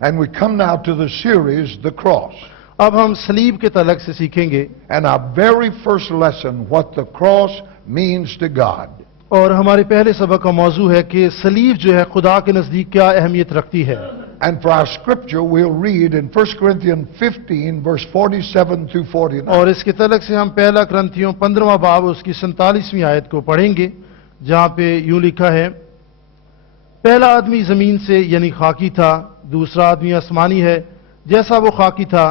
And we come now to the series, The Cross. अब हम सलीब के तलक से सीखेंगे And our very first lesson, what the cross means to God. और हमारे पहले सबक का मौजू है कि सलीब जो है खुदा के नजदीक क्या अहमियत रखती है। And for our scripture, we'll read in 1 Corinthians 15, verse 47 through 49. और इसके तलक से हम पहला ग्रंथियों 15वां बाब उसकी 47वीं आयत को पढ़ेंगे, जहां पे यूं लिखा है, पहला आदमी जमीन से यानी खाकी था, दूसरा आदमी आसमानी है। जैसा वो खाकी था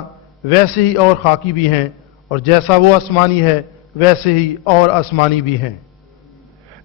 वैसे ही और खाकी भी हैं, और जैसा वो आसमानी है वैसे ही और आसमानी भी हैं।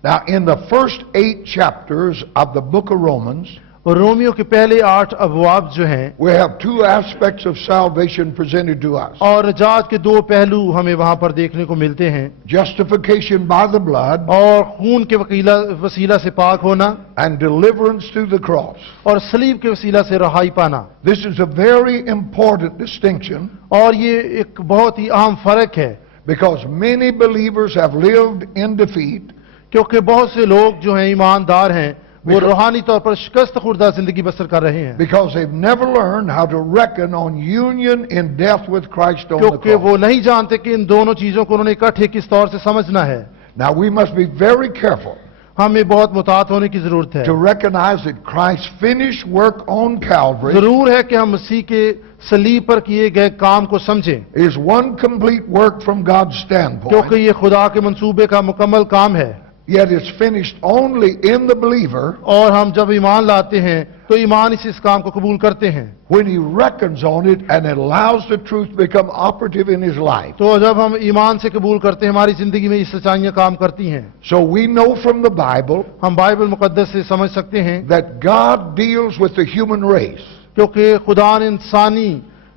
Now, in the first 8 chapters of the book of Romans, और रोमियो के पहले 8 अबवाब जो हैं, we have 2 aspects of salvation presented to us. और रजात के 2 पहलू हमें वहां पर देखने को मिलते हैं, Justification by the blood और खून के वसीला से पाक होना, and deliverance through the cross. और सलीब के वसीला से रहाई पाना। This is a very important distinction और ये एक बहुत ही अहम फर्क है, because many believers have lived in defeat क्योंकि बहुत से लोग जो हैं ईमानदार हैं वो रूहानी तौर पर शिकस्त खुर्दा जिंदगी बसर कर रहे हैं, because they've never learned how to reckon on union in death with Christ on the क्योंकि cross. वो नहीं जानते कि इन दोनों चीजों को उन्होंने इकट्ठे किस तौर से समझना है। Now we must be very careful हमें बहुत मुतात होने की जरूरत है। to recognize that Christ's finished work on Calvary जरूर है कि हम मसीह के सलीब पर किए गए काम को समझें, is one complete work from God's standpoint, क्योंकि ये खुदा के मंसूबे का मुकम्मल काम है। yet it's finished only in the believer और हम जब ईमान लाते हैं तो ईमान इस काम को कबूल करते हैं when he reckons on it and it allows the truth to become operative in his life. तो जब हम ईमान से कबूल करते हैं हमारी जिंदगी में ये सच्चाइयां काम करती हैं। So we know from the Bible हम बाइबल मुकद्दस से समझ सकते हैं that God deals with the human race क्योंकि खुदा ने इंसानी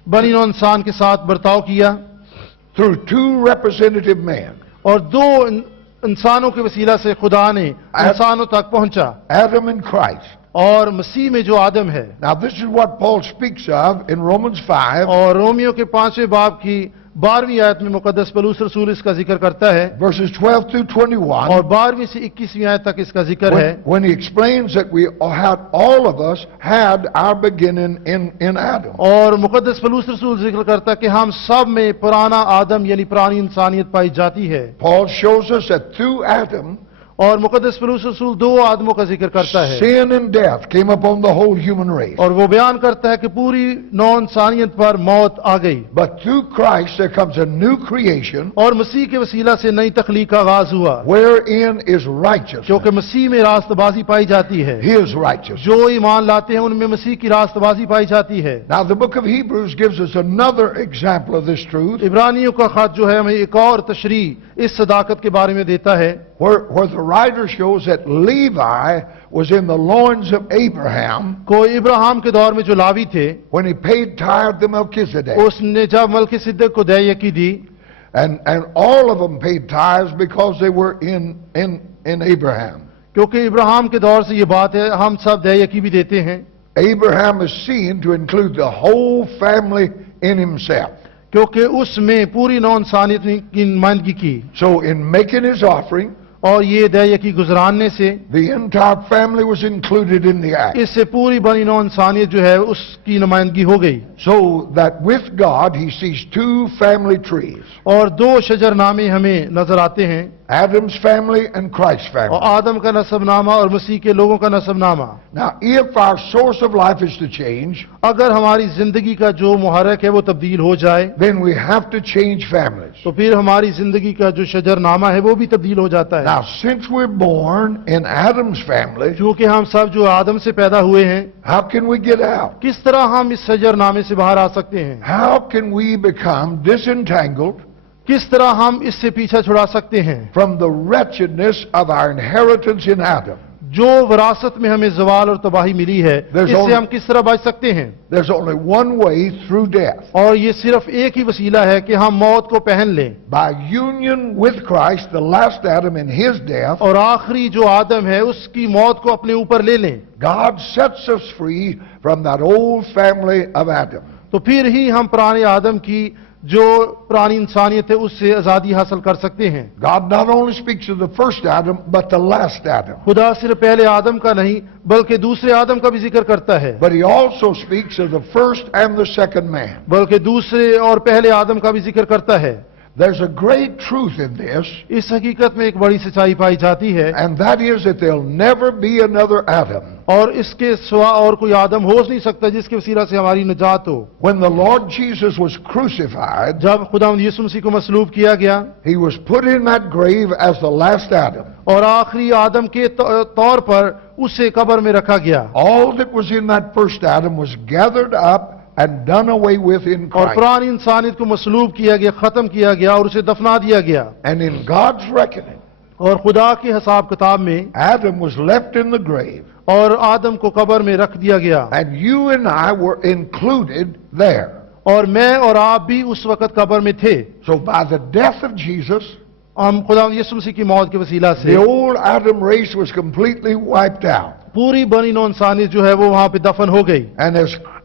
बनी नौ इंसान के साथ बर्ताव किया through 2 representative men, और 2 इंसानों के वसीला से खुदा ने इंसानों तक पहुंचा, Adam and Christ. और मसीह में जो आदम है। Now this is what Paul speaks of in Romans 5, और रोमियो के 5वें बाब की 12वीं आयत में मुकद्दस पौलुस रसूल इसका जिक्र करता है, verses 12 through 21, और 12वीं से 21वीं आयत तक इसका जिक्र है, when he explains that we had, all of us had our beginning in Adam. और मुकद्दस पौलुस रसूल जिक्र करता है कि हम सब में पुराना आदम यानी पुरानी इंसानियत पाई जाती है। Paul shows us that through Adam, और मुकद्दस पौलुस रसूल 2 आदमों का जिक्र करता है, sin and death came upon the whole human race. और वो बयान करता है कि पूरी नौ इंसानियत पर मौत आ गई, But through Christ there comes a new creation और मसीह के वसीला से नई तख्लीक का आगाज हुआ, wherein is righteousness, क्योंकि मसीह में रास्तबाजी पाई जाती है। his righteousness. जो ईमान लाते हैं उनमें मसीह की रास्तबाजी पाई जाती है। Now the book of Hebrews gives us another example of this truth, इब्रानियों का खत जो है हमें एक और तशरीह इस सदाकत के बारे में देता है, where the writer shows that Levi was in the loins of Abraham को इब्राहिम के दौर में जो लावी थे when he paid tithe to Melchizedek. उसने जब मलकीसिदक को दैयकी दी, And all of them paid tithes because they were in Abraham. क्योंकि इब्राहिम के दौर से ये बात है हम सब दैयकी भी देते हैं, Abraham is seen to include the whole family in himself. क्योंकि उसमें पूरी नौ इंसानियत की नुमाइंदगी की, So in making his offering, और ये दैयकी गुजरानने से the entire family was included in the act. इससे पूरी बनी नौ इंसानियत जो है उसकी नुमाइंदगी हो गई, So that with God he sees 2 family trees, और 2 शजरनामे हमें नजर आते हैं, Adam's family and Christ's और family. आदम का नसबनामा और मसीह के लोगों का नसबनामा। Now if our source of life is to change, अगर हमारी जिंदगी का जो मुहर्रक है वो तब्दील हो जाए, then we have to change families. तो फिर हमारी जिंदगी का जो शजरनामा है वो भी तब्दील हो जाता है। Now since we're born in Adam's family, क्योंकि हम सब जो आदम से पैदा हुए हैं, how can we get out? किस तरह हम इस शजरनामे से बाहर आ सकते हैं? How can we become disentangled किस तरह हम इससे पीछा छुड़ा सकते हैं from the wretchedness of our inheritance in Adam? जो विरासत में हमें जवाल और तबाही मिली है, इससे हम किस तरह बच सकते हैं? There's only one way, through death. और ये सिर्फ एक ही वसीला है कि हम मौत को पहन लें, By union with Christ, the last Adam in his death, और आखिरी जो आदम है उसकी मौत को अपने ऊपर ले लें, God sets us free from that old family of Adam. तो फिर ही हम पुराने आदम की जो पुरानी इंसानियत है उससे आजादी हासिल कर सकते हैं। God not only speaks of the first Adam, but the last Adam. खुदा सिर्फ पहले आदम का नहीं बल्कि दूसरे आदम का भी जिक्र करता है, But he also speaks of the first and the second man. बल्कि दूसरे और पहले आदम का भी जिक्र करता है। There's a great truth in this, इस हकीकत में एक बड़ी सच्चाई पाई जाती है, and that is that there'll never be another Adam. और इसके सिवा और कोई आदम हो नहीं सकता जिसके वसीला से हमारी निजात हो। When the Lord Jesus was crucified, जब खुदावंद यीशु मसीह को मसलूब किया गया he was put in that grave as the last Adam. और आखिरी आदम के तौर पर उसे कब्र में रखा गया, All that was in that first Adam was gathered up and done away with in और Christ. पुरानी इंसानियत को मसलूब किया गया, खत्म किया गया और उसे दफना दिया गया। And in God's reckoning, और खुदा के हिसाब किताब में Adam was left in the grave, और आदम को कब्र में रख दिया गया, and you and I were included there. और मैं और आप भी उस वक्त कब्र में थे। So by the death of Jesus, हम खुदा यीशु मसीह की मौत के वसीला से the old Adam race was completely wiped out. पूरी बनी नौ इंसानियत जो है वो वहां पे दफन हो गई, And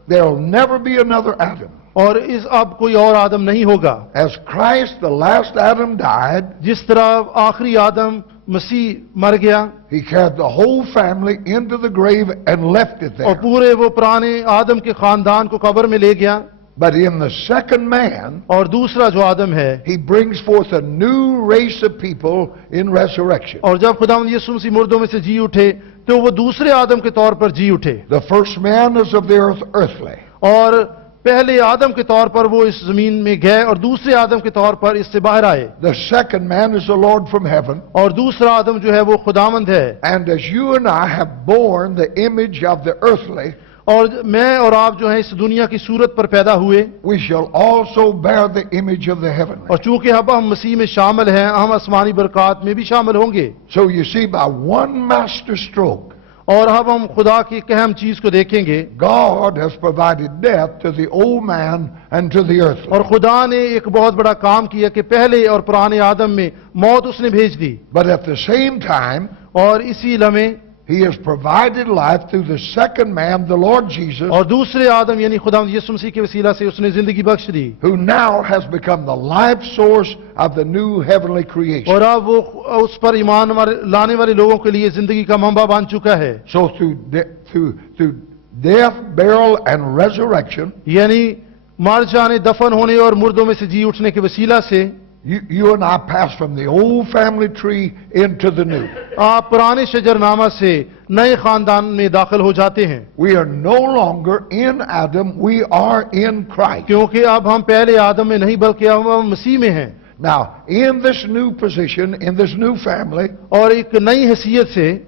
there'll never be another Adam. और इस अब कोई और आदम नहीं होगा। As Christ, the last Adam, died, जिस तरह आखिरी आदम मसीह मर गया he carried the whole family into the grave and left it और there. पूरे वो पुराने आदम के खानदान को कब्र में ले गया, But in the second man, और दूसरा जो आदम है, he brings forth a new race of people in resurrection. और जब खुदावंद यीशु मसीह मुर्दों में से जी उठे तो वो दूसरे आदम के तौर पर जी उठे, The first man is of the earth, earthly. और पहले आदम के तौर पर वो इस जमीन में गए और दूसरे आदम के तौर पर इससे बाहर आए, The second man is the Lord from heaven. और दूसरा आदम जो है वो खुदावंद है। And as you and I have borne the image of the earthly, और मैं और आप जो है इस दुनिया की सूरत पर पैदा हुए, we shall also bear the image of the heavenly. और चूंकि अब हम मसीह में शामिल हैं, हम आसमानी बरक़ात में भी शामिल होंगे। So you see, by one master stroke, और अब हम खुदा की एक अहम चीज को देखेंगे, God has provided death to the old man and to the earthly. और खुदा ने एक बहुत बड़ा काम किया कि पहले और पुराने आदम में मौत उसने भेज दी, But at the same time, और इसी लम्हे he has provided life through the second man, the Lord Jesus, और दूसरे आदम यानी खुदावंद यीशु मसीह के वसीला से उसने जिंदगी बख्श दी, who now has become the life source of the new heavenly creation. और अब वो उस पर ईमान लाने वाले लोगों के लिए जिंदगी का मंबा बन चुका है। So through death, burial, and resurrection, यानी मर जाने, दफन होने और मुर्दों में से जी उठने के वसीला से you and I pass from the old family tree into the new. आप पुराने शजरनामा से नए खानदान में दाखिल हो जाते हैं, We are no longer in Adam, we are in Christ. क्योंकि अब हम पहले आदम में नहीं बल्कि अब हम मसीह में हैं। Now, in this new position, in this new family, और एक नई हैसियत से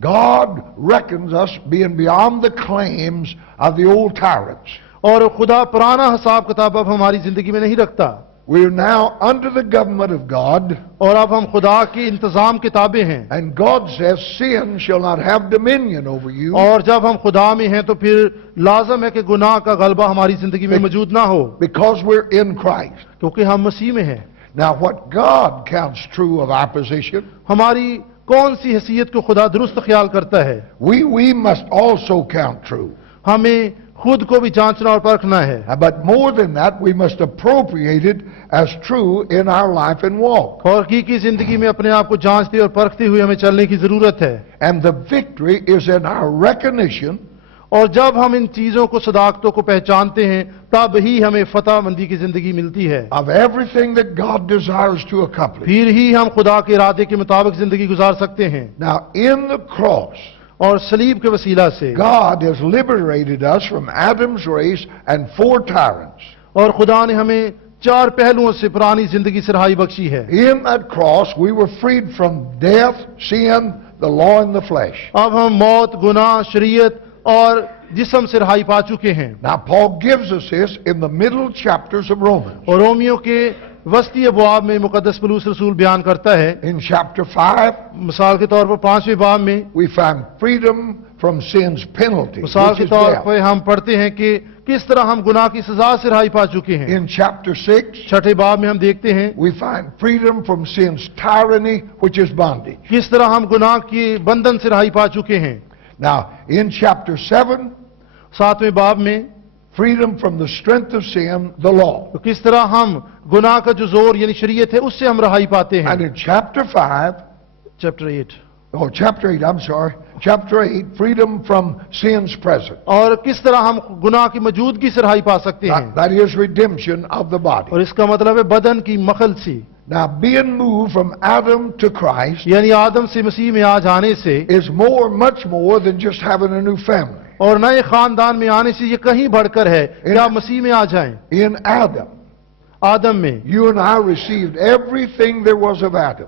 God reckons us being beyond the claims of the old tyrants. और खुदा पुराना हिसाब किताब अब हमारी जिंदगी में नहीं रखता, We are now under the government of God, और अब हम खुदा की इंतजाम किताबें हैं, and God says sin shall not have dominion over you, और जब हम खुदा में हैं तो फिर लाजम है कि गुनाह का गलबा हमारी जिंदगी में मौजूद ना हो, because we're in Christ. क्योंकि हम मसीह में हैं। Now, what God counts true of our position, हमारी कौन सी हैसियत को खुदा दुरुस्त ख्याल करता है, we must also count true. हमें खुद को भी जांचना और परखना है, But more than that, we must appropriate it as true in our life and walk. और हकीकी जिंदगी में अपने आप को जांचते और परखते हुए हमें चलने की जरूरत है। And the victory is in our recognition और जब हम इन चीजों को, सदाकतों को पहचानते हैं, तब ही हमें फतहमंदी की जिंदगी मिलती है, of everything that God desires to accomplish. फिर ही हम खुदा के इरादे के मुताबिक जिंदगी गुजार सकते हैं। Now, in the cross, और सलीब के वसीला से God has liberated us from Adam's race and 4 tyrants. और खुदा ने हमें 4 पहलुओं से पुरानी जिंदगी से रहाई बख्शी है। In that cross, we were freed from death, sin, the law, and the flesh. अब हम मौत, गुनाह, शरीयत और जिस्म से रहाई पा चुके हैं। Now, Paul gives us this in the middle chapters of Romans. और रोमियो के वस्ती अबवाब में मुकद्दस पौलुस रसूल बयान करता है, In chapter 5, मिसाल के तौर पर 5वें बाब में, we find freedom from sin's penalty, मिसाल which के is तौर death. पर हम पढ़ते हैं कि किस तरह हम गुनाह की सजा से रहाई पा चुके हैं। In chapter 6, 6ठे बाब में हम देखते हैं we find freedom from sin's tyranny, which is bondage. किस तरह हम गुनाह के बंधन से रहाई पा चुके हैं। Now, in chapter 7, 7वें बाब में freedom from the strength of sin, the law. तो किस तरह हम गुनाह का जो जोर यानी शरीयत है उससे हम रहाई पाते And हैं। in chapter 5, chapter 8। chapter 8, I'm sorry, chapter 8, freedom from sin's presence. और किस तरह हम गुनाह की मौजूदगी से रहाई पा सकते हैं, That is redemption of the body. और इसका मतलब है बदन की मखलसी, Now, being moved from Adam to Christ यानी आदम से मसीह में आ जाने से is much more than just having a new family. और नए खानदान में आने से ये कहीं बढ़कर है कि आप मसीह में आ जाएं। In Adam, आदम में, you and I received everything there was of Adam.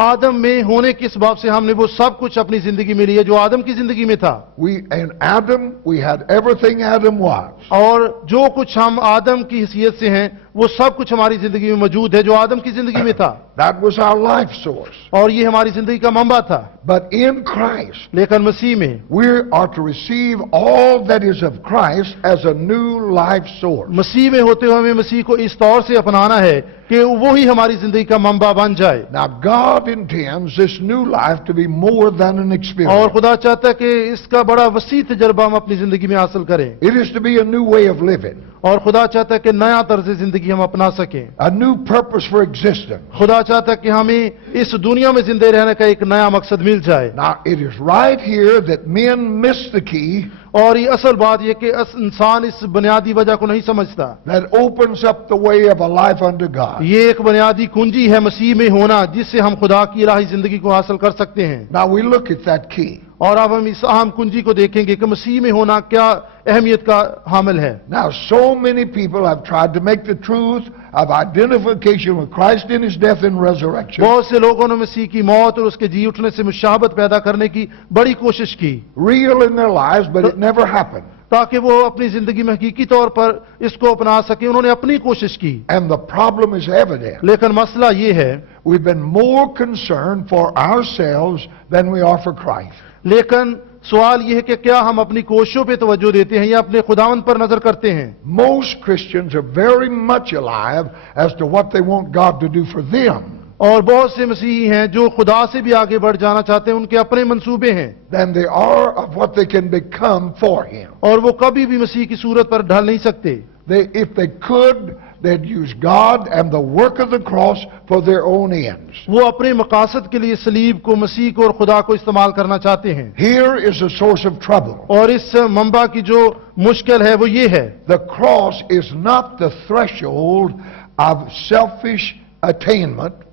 आदम में होने के सबब से हमने वो सब कुछ अपनी जिंदगी में लिया जो आदम की जिंदगी में था, In Adam, we had everything Adam was. और जो कुछ हम आदम की हैसियत से हैं वो सब कुछ हमारी जिंदगी में मौजूद है जो आदम की जिंदगी में था, That was our life source. और ये हमारी जिंदगी का मंबा था। But in Christ, लेकिन मसीह में we are to receive all that is of Christ as a new life source. मसीह में होते हुए हमें मसीह को इस तौर से अपनाना है कि वो ही हमारी जिंदगी का मंबा बन जाए। Now, God intends this new life to be more than an और experience. खुदा चाहता है कि इसका बड़ा वसी तजर्बा हम अपनी जिंदगी में हासिल करें, It is to be a new way of living, और खुदा चाहता है कि नया तर्ज जिंदगी हम अपना सकें। a new purpose for existence. खुदा चाहता है कि हमें इस दुनिया में जिंदे रहने का एक नया मकसद मिल जाए। Now, it is right here that men miss the key और ये असल बात यह कि इंसान इस बुनियादी वजह को नहीं समझता। that opens up the way of a life unto God. ये एक बुनियादी कुंजी है मसीह में होना, जिससे हम खुदा की इलाही जिंदगी को हासिल कर सकते हैं। Now, we look at that key. और अब हम इस अहम कुंजी को देखेंगे कि मसीह में होना क्या अहमियत का हामिल है। Now, so many people have tried to make the truth of identification with Christ in His death and resurrection बहुत से लोगों ने मसीह की मौत और उसके जी उठने से मुशाहबत पैदा करने की बड़ी कोशिश की, real in their lives, but it never happened. ताकि वो अपनी जिंदगी में हकीकी तौर पर इसको अपना सके। उन्होंने अपनी कोशिश की, And the problem is evident. लेकिन मसला ये है, We've been more concerned for ourselves than we are for Christ. लेकिन सवाल यह है कि क्या हम अपनी कोशिशों पे तवज्जो देते हैं या अपने खुदावंद पर नजर करते हैं। Most Christians are very much alive as to what they want God to do for them और बहुत से मसीही हैं जो खुदा से भी आगे बढ़ जाना चाहते हैं, उनके अपने मंसूबे हैं, than they are of what they can become for Him. और वो कभी भी मसीह की सूरत पर ढल नहीं सकते। If they could, they'd use God and the work of the cross for their own ends. वो अपने मकासद के लिए सलीब को, मसीह को और खुदा को इस्तेमाल करना चाहते हैं। Here is a source of trouble. और इस मंबा की जो मुश्किल है वो ये है, The cross is not the threshold of selfish attainment.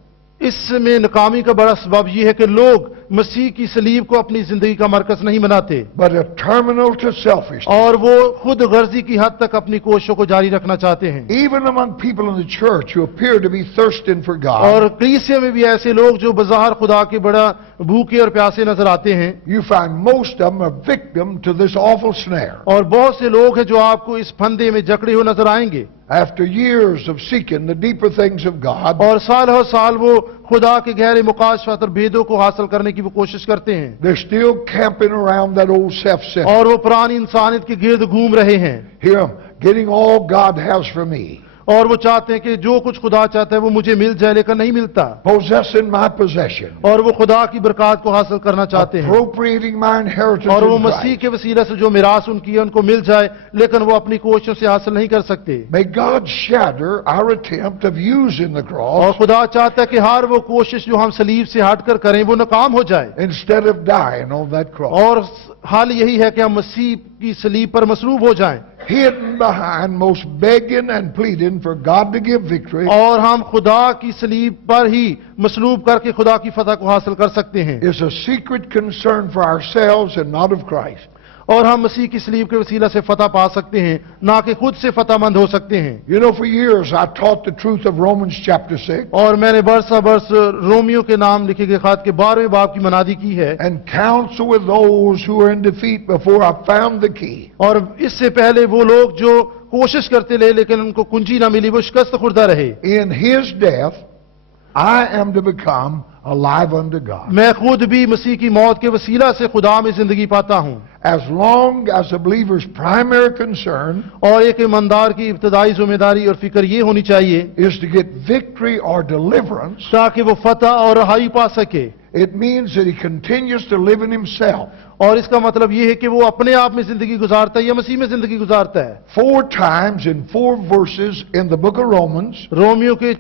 इसमें नाकामी का बड़ा सबब यह है कि लोग मसीह की सलीब को अपनी जिंदगी का मरकज नहीं बनाते, but a terminal to selfishness. और वो खुद गर्जी की हद तक अपनी कोशिशों को जारी रखना चाहते हैं। Even among people in the church who appear to be thirsting for God, और कलीसिया में भी ऐसे लोग जो बाजार खुदा के बड़ा भूखे और प्यासे नजर आते हैं, you find most of them are victim to this awful snare. और बहुत से लोग हैं जो आपको इस फंदे में जकड़े हुए नजर आएंगे। After years of seeking the deeper things of God, और साल हर साल वो खुदा के गहरे मुकाशफत और भेदों को हासिल करने की वो कोशिश करते हैं, they're still camping around that old self-centered. और वो पुरानी इंसानियत के गिर्द घूम रहे हैं, Here I'm getting all God has for me, और वो चाहते हैं कि जो कुछ खुदा चाहता है वो मुझे मिल जाए, लेकिन नहीं मिलता, possessing my possession, और वो खुदा की बरकत को हासिल करना चाहते हैं, appropriating my inheritance और वो in मसीह Christ. के वसीले से जो मिरास उनकी है उनको मिल जाए, लेकिन वो अपनी कोशिशों से हासिल नहीं कर सकते। May God shatter our attempt of using the और cross खुदा चाहता है कि हर वो कोशिश जो हम सलीब से हटकर करें वो नाकाम हो जाए, instead of dying on that cross. और हाल यही है कि हम मसीह की सलीब पर मसरूफ हो जाएं, Hidden behind most begging and pleading for God to give victory और हम खुदा की सलीब पर ही मसलूब करके खुदा की फतह को हासिल कर सकते हैं, is a secret concern for ourselves and not of Christ. और हम मसीह की सलीब के वसीला से फतह पा सकते हैं, ना कि खुद से फतहमंद हो सकते हैं। You know, for years I taught the truth of Romans chapter 6 और मैंने बरसा बरस रोमियो के नाम लिखे गए खात के 12वें बाब की मनादी की है, and counsel with those who are in defeat before I found the key. और इससे पहले वो लोग जो कोशिश करते रहे लेकिन उनको कुंजी ना मिली, वो शिकस्त खुर्दा रहे। In His death, I am to become alive unto God. मैं खुद भी मसीह की मौत के वसीला से खुदा में जिंदगी पाता हूं, As long as a believer's primary concern और एक ईमानदार की इब्तदाई जिम्मेदारी और फिक्र ये होनी चाहिए is to get victory or deliverance, ताकि वो फतह और रहाई पा सके। it means that he continues to live in himself. और इसका मतलब यह है कि वो अपने आप में जिंदगी गुजारता है या मसीह में जिंदगी गुजारता है। 4 times in 4 verses in the book of Romans, Romeo के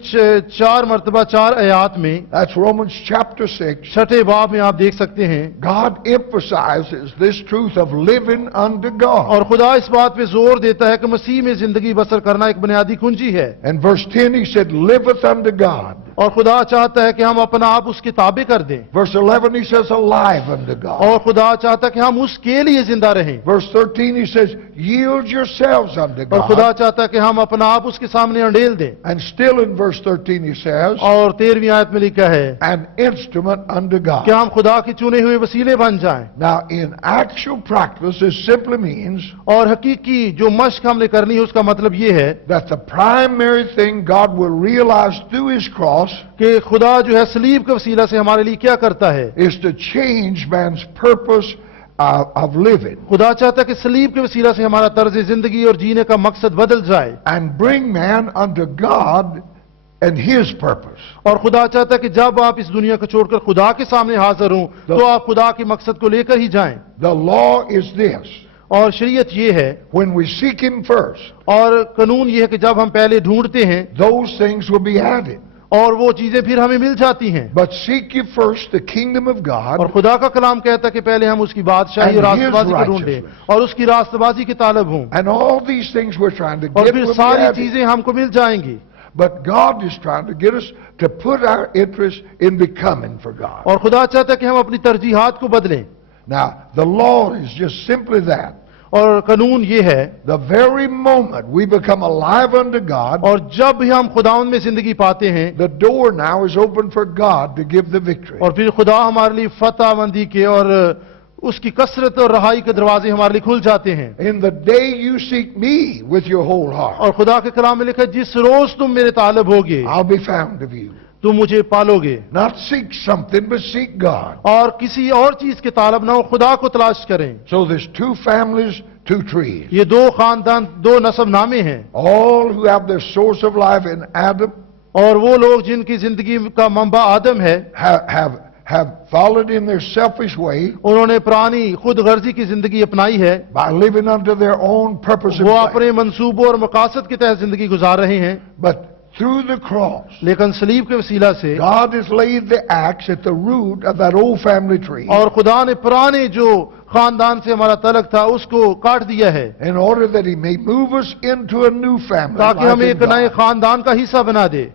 4 मरतबा 4 आयात में, that's Romans chapter 6, 6ठे बाब में आप देख सकते हैं, God emphasizes this truth of living unto God. और खुदा इस बात पे जोर देता है कि मसीह में जिंदगी बसर करना एक बुनियादी कुंजी है। And verse 10 he said, liveth unto God. और खुदा चाहता है कि हम अपना आप उसके ताबे कर दें। Verse 11 he says, alive unto God. और खुदा चाहता है कि हम उसके लिए जिंदा रहें। Verse 13 he says, yield yourselves unto और खुदा God. चाहता है कि हम अपना आप उसके सामने अंडेल दें। And still in verse 13 he says, और 13वीं आयत में लिखा है an instrument unto कि God. हम खुदा के चुने हुए वसीले बन जाएं। Now in actual practice this simply means और हकीकी जो मश्क हमने करनी है उसका मतलब ये है that the primary thing God will realize through his cross कि खुदा जो है सलीब के वसीला से हमारे लिए क्या करता है। is to change man's purpose of living खुदा चाहता है कि सलीब के वसीला से हमारा तर्ज जिंदगी और जीने का मकसद बदल जाए। and bring man unto God and his purpose. और खुदा चाहता है कि जब आप इस दुनिया को छोड़कर खुदा के सामने हाजिर हों तो आप खुदा के मकसद को लेकर ही जाएं। The law is this: और शरीयत ये है when we seek him first, और कानून ये है कि जब हम पहले ढूंढते हैं those things will be added. और वो चीजें फिर हमें मिल जाती हैं। But seek ye first the kingdom of और God खुदा का कलाम कहता है कि पहले हम उसकी बादशाही और And his रास्तबाजी को ढूंढें righteousness. और उसकी रास्तबाजी की तालब हों and all these things we're trying to और get फिर will be सारी added. चीजें हमको मिल जाएंगी। But God is trying to get us to put our interest in becoming for God. और खुदा चाहता है कि हम अपनी तरजीहात को बदलें। Now, the law is just simply that. और कानून ये है The very moment we become alive unto God, और जब भी हम खुदावन में जिंदगी पाते हैं the door now is open for God to give the victory. और फिर खुदा हमारे लिए फतहमंदी के और उसकी कसरत और रहाई के दरवाजे हमारे लिए खुल जाते हैं। In the day you seek me with your whole heart, और खुदा के कलाम में लिखा है, जिस रोज तुम मेरे तालब होगे I'll be found of you. तुम मुझे पालोगे। Not seek something, but seek God. और किसी और चीज के तालब ना हो, खुदा को तलाश करें। So there's 2 families, 2 trees. ये 2 खानदान 2 नस्ब नामे हैं All who have their source of life in Adam और वो लोग जिनकी जिंदगी का मंबा आदम है have followed in their selfish way उन्होंने पुरानी खुद गर्जी की जिंदगी अपनाई है। by living unto their own purpose and वो plan. अपने मंसूबों और मकासद के तहत जिंदगी गुजार रहे हैं। But through the cross, लेकिन सलीब के वसीला से God has laid the axe at the root of that old family tree और खुदा ने पुराने जो खानदान से हमारा तलक था उसको काट दिया है in order that he may move us into a new family. ताकि life हम in एक नए God. खानदान का हिस्सा बना दे।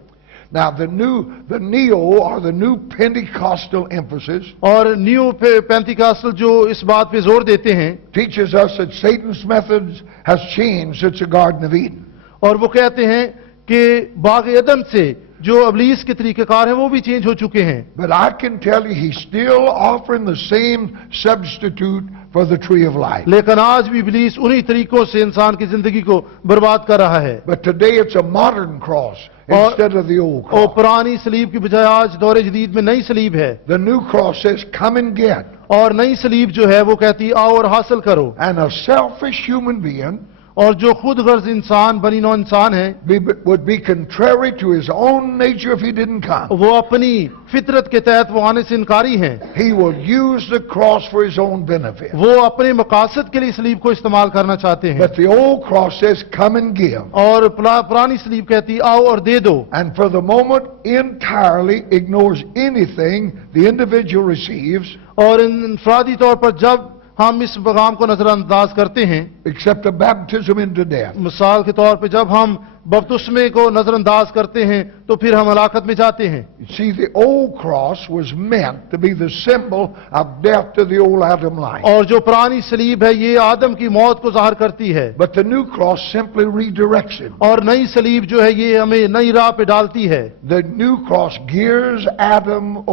Now the neo or the new Pentecostal emphasis और न्यू पेंतिकास्टल जो इस बात पे जोर देते हैं teaches us that Satan's methods has changed since the Garden of Eden. और वो कहते हैं कि बाग अदम से जो अबलीस के तरीक़ेकार हैं वो भी चेंज हो चुके हैं। But I can tell you he's still offering the same substitute for the tree of life. लेकिन आज भी इब्लीस उन्हीं तरीकों से इंसान की जिंदगी को बर्बाद कर रहा है। But today it's a modern cross Or- instead of the old और cross. पुरानी सलीब की बजाय आज दौरे जदीद में नई सलीब है The new cross says, come and get. और नई सलीब जो है वो कहती आओ और हासिल करो। And a selfish human being और जो खुद गर्ज इंसान बनी नौ इंसान है would be contrary to his own nature if he didn't come. वो अपनी फितरत के तहत वो आने से इनकारी हैं। He will use the cross for his own benefit. वो अपने मकासद के लिए सलीब को इस्तेमाल करना चाहते हैं But the old cross says, come and give. और पुरानी सलीब कहती आओ और दे दो। And for the moment entirely ignores anything the individual receives और इंफरादी तौर पर जब हम इस पैगाम को नजरअंदाज करते हैं, except the baptism into death. मिसाल के तौर पे जब हम बपतिस्मे को नजरअंदाज करते हैं तो फिर हम हलाकत में जाते हैं। You see, the old cross was meant to be the symbol of death to the old Adam life. और जो पुरानी सलीब है ये आदम की मौत को जाहिर करती है But the new cross simply redirects it. और नई सलीब जो है ये हमें नई राह पे डालती है। The new cross gears Adam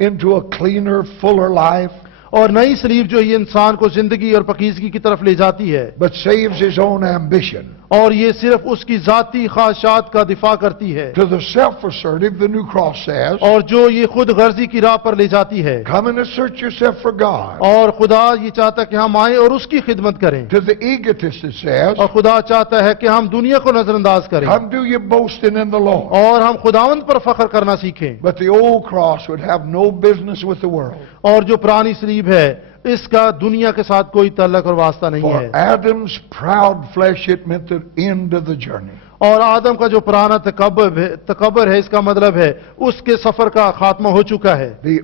into a cleaner, fuller life. और नई सलीब जो ये इंसान को जिंदगी और पाकीज़गी की तरफ ले जाती है, but saves his own ambition. और ये सिर्फ उसकी जाती ख्वाहिशात का दिफा करती है। To the self-assertive, the new cross says, और जो ये खुद गर्जी की राह पर ले जाती है, come and assert yourself for God. और खुदा ये चाहता है कि हम आए और उसकी खिदमत करें, To the egotist, it says, और खुदा चाहता है कि हम दुनिया को नजरअंदाज करें come do your boasting in the Lord. और हम खुदावंद पर फख्र करना सीखें। But the old cross would have no business with the world. और जो पुरानी सलीब है इसका दुनिया के साथ कोई तल्लक और वास्ता नहीं For है। Adam's proud flesh, it meant the end of the journey. और आदम का जो पुराना तकब्बर है, इसका मतलब है उसके सफर का खात्मा हो चुका है। The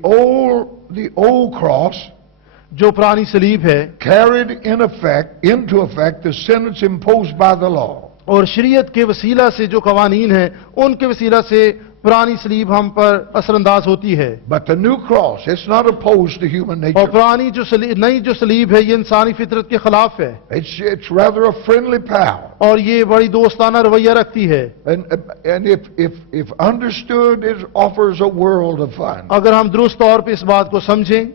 old cross जो पुरानी सलीब है carried into effect the sentence imposed by the law. और शरीयत के वसीला से जो कवानीन है उनके वसीला से पुरानी सलीब हम पर असरअंदाज होती है। But the new cross, it's not opposed to human और nature. पुरानी नई जो सलीब है ये इंसानी फितरत के खिलाफ है It's rather a friendly pal. और ये बड़ी दोस्ताना रवैया रखती है। And if understood, it offers a world of fun. अगर हम दुरुस्त तौर पे इस बात को समझें,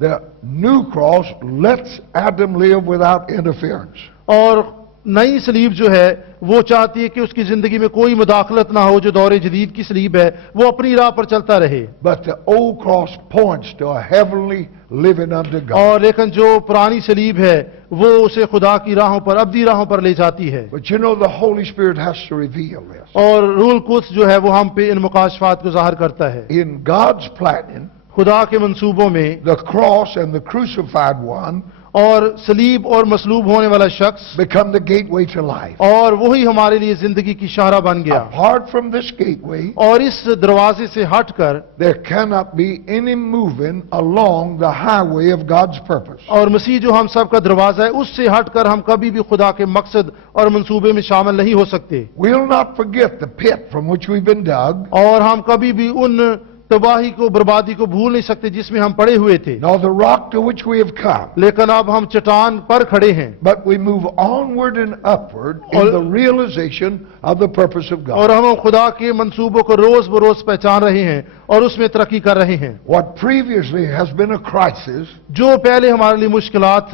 The new cross lets Adam live without interference. और नई सलीब जो है वो चाहती है कि उसकी जिंदगी में कोई मुदाखलत ना हो। जो दौरे जदीद की सलीब है वो अपनी राह पर चलता रहे। But the old cross points to a heavenly living under God. और लेकिन जो पुरानी सलीब है वो उसे खुदा की राहों पर, अब्दी राहों पर ले जाती है। But you know the Holy Spirit has to reveal this. और रूल कुद्स जो है वो हम पे इन मुकाशफात को जाहिर करता है। In God's planning, खुदा के मंसूबों में the cross and the crucified one और सलीब और मसलूब होने वाला शख्स become the gateway to life. और वही हमारे लिए जिंदगी की शाहरा बन गया। Apart from this gateway, और इस दरवाजे से हटकर there cannot be any moving along the highway of God's purpose. और मसीह जो हम सब का दरवाजा है उससे हटकर हम कभी भी खुदा के मकसद और मंसूबे में शामिल नहीं हो सकते। We'll not forget the pit from which we've been dug, और हम कभी भी उन तबाही को, बर्बादी को भूल नहीं सकते जिसमें हम पड़े हुए थे। nor the rock to which we have come. लेकिन अब हम चट्टान पर खड़े हैं But we move onward and upward in the realization of the purpose of और God. हम खुदा के मंसूबों को रोज बरोज पहचान रहे हैं और उसमें तरक्की कर रहे हैं। What previously has been a crisis जो पहले हमारे लिए मुश्किलात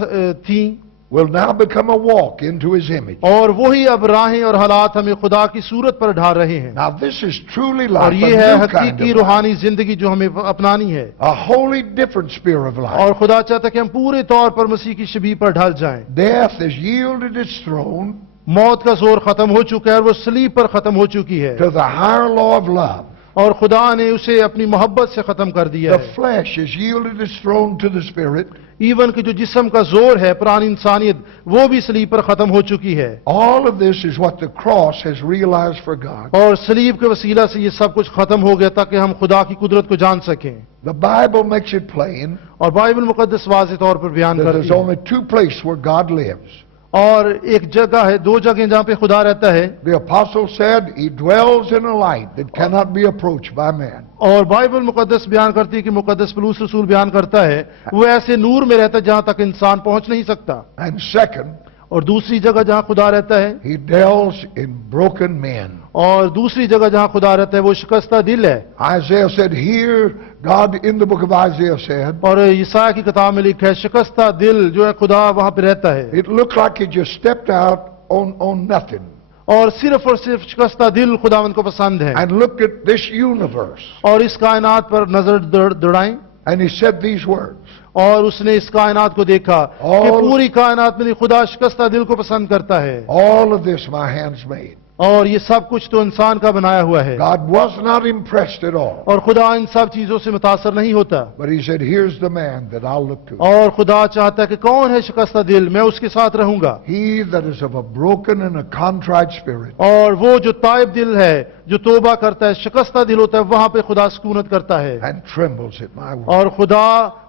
थीं will now become a walk into His image. और वही अब राहें और हालात हमें खुदा की सूरत पर ढाल रहे हैं। Now this is truly और life, ये a है new kind हकीकी of life, रूहानी जिंदगी जो हमें अपनानी है। a wholly different sphere of life. और खुदा चाहता है कि हम पूरे तौर पर मसीह की शबीह पर ढल जाएं। Death has yielded its throne मौत का जोर खत्म हो चुका है और वो सलीब पर खत्म हो चुकी है to the higher law of love. और खुदा ने उसे अपनी मोहब्बत से खत्म कर दिया The है। flesh has yielded its throne to the spirit. Even कि जो जिस्म का जोर है, पुरानी इंसानियत, वो भी सलीब पर खत्म हो चुकी है। All of this is what the cross has realized for God. और सलीब के वसीला से ये सब कुछ खत्म हो गया ताकि हम खुदा की कुदरत को जान सकें। The Bible makes it plain और बाइबल मुकद्दस वाज़ेह तौर पर बयान that करती there's है। only two places where God lives. और एक जगह है, दो जगह जहां पे खुदा रहता है। The apostle said he dwells in a light that cannot be approached by man. और बाइबल मुकद्दस बयान करती है कि मुकद्दस पौलुस रसूल बयान करता है वो ऐसे नूर में रहता है जहां तक इंसान पहुंच नहीं सकता। And second, और दूसरी जगह जहां खुदा रहता है, he dwells in broken men. और दूसरी जगह जहां खुदा रहता है वो शिकस्ता दिल है। Isaiah said, here, God in the book of Isaiah said, और ईसाया की किताब में लिखा है शिकस्ता दिल जो है खुदा वहां पे रहता है। it looked like he just stepped out on nothing और सिर्फ शिकस्ता दिल खुदावंद को पसंद है। and looked at this universe. और इस कायनात पर नजर दौड़ाई And he said these words, और उसने इस कायनात को देखा कि पूरी कायनात में खुदा शिकस्ता दिल को पसंद करता है। all of this my hands made. और ये सब कुछ तो इंसान का बनाया हुआ है। God was not impressed at all. और खुदा इन सब चीजों से मुतासर नहीं होता। But he said, here's the man that I'll look to. और खुदा चाहता है कि कौन है शिकस्ता दिल, मैं उसके साथ रहूंगा। He that is of a broken and a contrite spirit. और वो जो ताइब दिल है, जो तौबा करता है, शिकस्ता दिल होता है, वहां पे खुदा सुकूनत करता है। And trembles at my word. और खुदा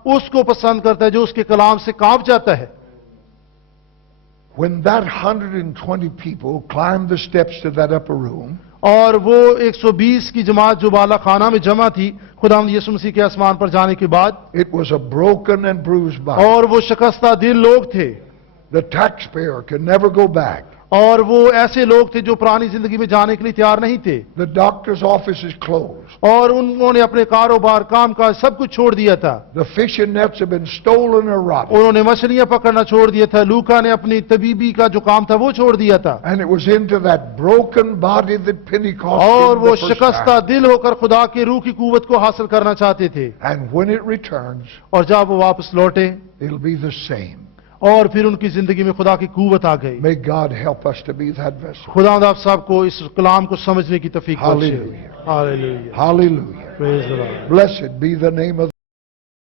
उसको पसंद करता है जो उसके कलाम से कांप जाता है। When that 120 people climbed the steps to that upper room, और वो 120 की जमात जो बाला खाना में जमा थी खुदावंद यीशु मसीह के आसमान पर जाने के बाद, it was a broken and bruised body. और वो शिकस्ता दिल लोग थे। The taxpayer could never go back. और वो ऐसे लोग थे जो पुरानी जिंदगी में जाने के लिए तैयार नहीं थे, The doctor's office is closed. और उन्होंने अपने कारोबार कामकाज सब कुछ छोड़ दिया था। The fishing nets have been stolen or robbed. उन्होंने मछलियां पकड़ना छोड़ दिया था। लूका ने अपनी तबीबी का जो काम था वो छोड़ दिया था, And it was into that broken body that Pentecost और came वो the first शिकस्ता time. दिल होकर खुदा के रूह की कुव्वत को हासिल करना चाहते थे। And when it returns, और जब वो वापस लौटे it'll be the same. और फिर उनकी जिंदगी में खुदा की कुव्वत आ गई। May God help us to be that vessel. खुदा आप सबको इस कलाम को समझने की तौफीक बख्शे। Hallelujah. Hallelujah, Hallelujah. Praise the Lord. Blessed be the name of